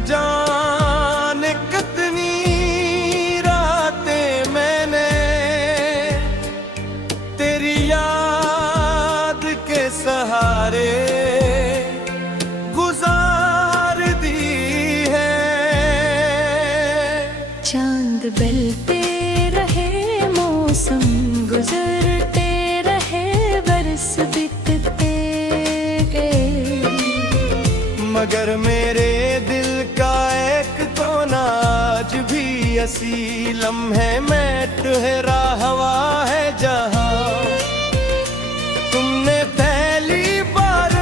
जाने कितनी रातें मैंने तेरी याद के सहारे गुजार दी है। चांद बलते रहे, मौसम गुजरते रहे, बरस बीतते गए, मगर मेरे दिल का एक कोना आज भी हसी लम्हे में ठहरा हवा है जहां तुमने पहली बार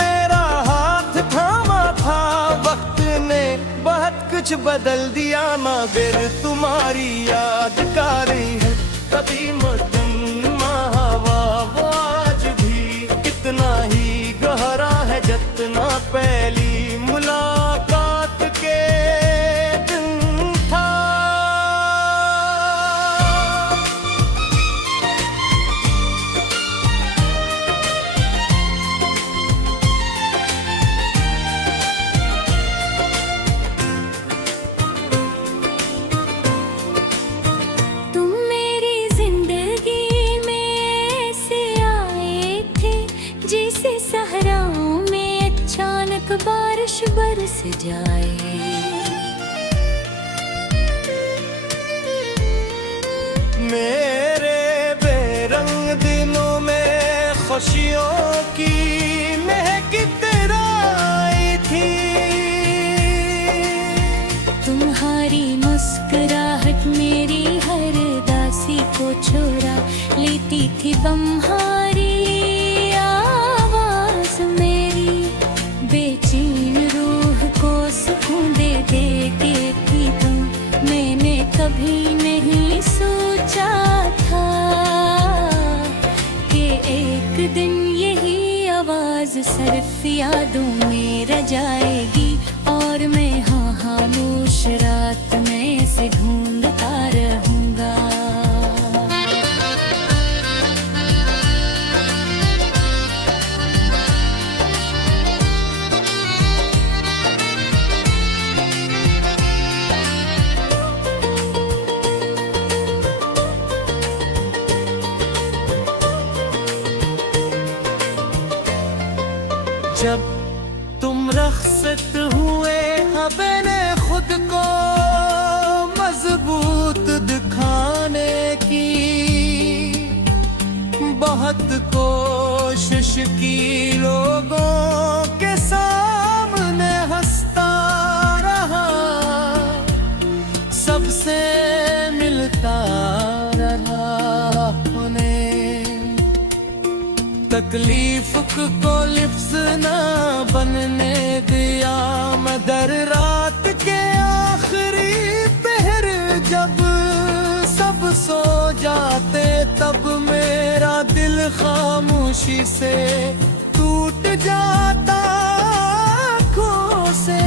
मेरा हाथ थामा था। वक्त ने बहुत कुछ बदल दिया मगर तुम्हारी याद का रही है कभी मदन हवा वो आज भी कितना ही गहरा है जितना पहली मुलाकात के दिन था। तुम मेरी जिंदगी में ऐसे आए थे जैसे सहराओं में अचानक बारिश बरस जाए। मेरे बेरंग दिनों में खुशियों की महक तेरा आई थी। तुम्हारी मुस्कुराहट मेरी हर दासी को चुरा लेती थी, बम्हारी आवाज मेरी बेचैन रूह को सुकून दे देती थी तुम। मैंने कभी नहीं सोचा था कि एक दिन यही आवाज सिर्फ यादों में रह जाएगी और मैं हाँ खामोश रात में से ढूंढता रहूंगा। जब तुम रखसत हुए मैंने खुद को मजबूत दिखाने की बहुत कोशिश की, लोगों के सामने हंसता रहा, सबसे मिलता रहा, उन्हें तकलीफ को लिफ्ज ना बनने दिया। मैं दर रात के आखिरी पहर जब सब सो जाते तब मेरा दिल खामोशी से टूट जाता, आँखों से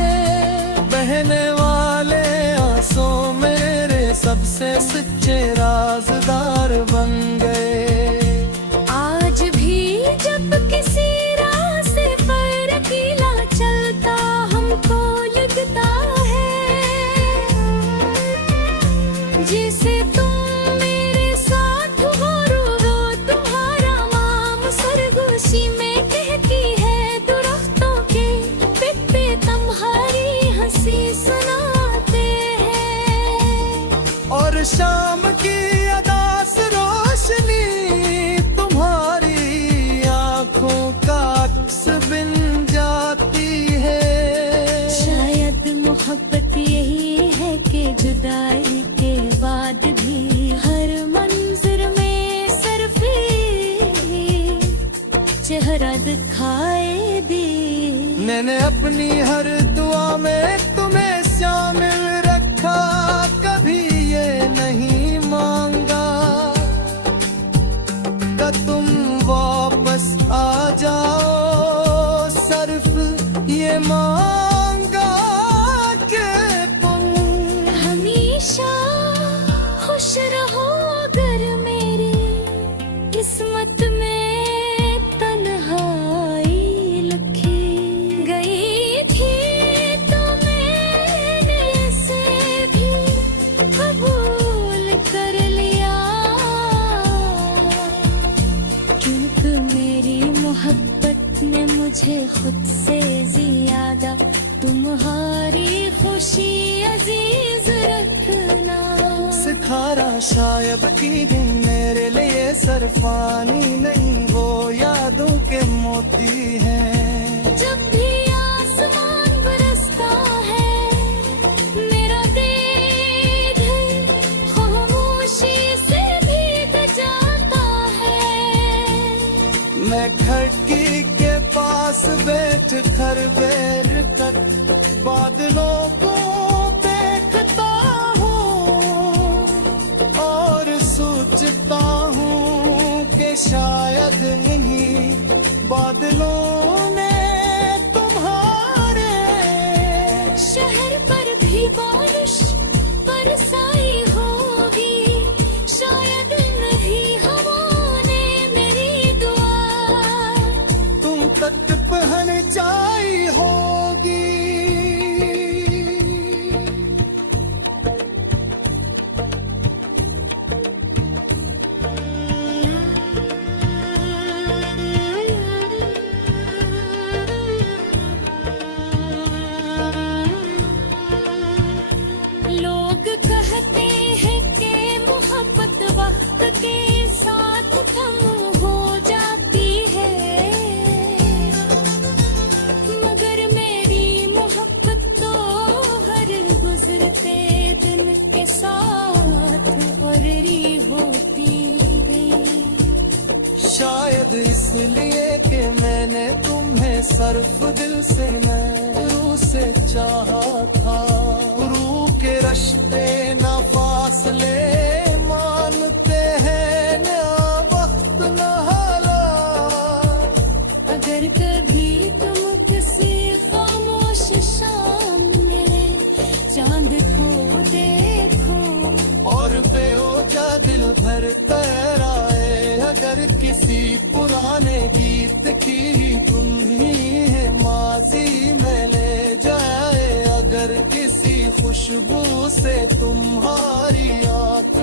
बहने वाले आंसू मेरे सबसे सच्चे राज़दार बन गए। आज भी जब किसी रास्ते पर अकेला चलता हमको लगता है जिसे तुम मेरे साथ हो, रो तुम्हारा नाम सरगोशी में कहती है दरख्तों के पे तुम्हारी हंसी सुनाते हैं। और शाम की अदास रोशनी तुम्हारी आंखों का अक्स बिन जाती है। शायद मोहब्बत यही है कि जुदाई के बाद भी हर मंजर में सरफी चेहरा दिखाए दी। मैंने अपनी हर दुआ में तुम्हें शामिल रखा, कभी ये नहीं मांगा कि तुम वापस आ जाओ, सिर्फ ये मांगा कि तुम हमेशा खुश रहो अगर मेरी किस्मत में तन्हाई लिखी गई थी। खारा शायद की दिन मेरे लिए सरफानी नहीं, वो यादों के मोती हैं। जब भी आसमान बरसता है मेरा दिल खामोशी से भीग जाता है। मैं खिड़की के पास बैठ कर बैर कर बादलों को देखता हूँ और सोचता हूँ कि शायद इन्हीं बादलों ने तुम्हारे शहर पर भी बारिश बरसाई होगी, शायद नहीं हवा ने मेरी दुआ तुम तक पहुंचाई होगी। लोग कहते हैं कि मोहब्बत वक्त के साथ कम हो जाती है, मगर मेरी मोहब्बत तो हर गुजरते दिन के साथ औरी होती गई। शायद इसलिए कि मैंने तुम्हें सर्फ दिल से रूह से चाहा था। रूह के रिश्ते न फासले मानते हैं, न वक्त न हालात। अगर कभी तुम किसी खामोश शाम में चांद को देखो और बेवजह दिल भर तैराए, अगर किसी पुराने गीत की धुन ही है माजी में ले जाए, अगर किसी खुशबू से तुम्हारी आंख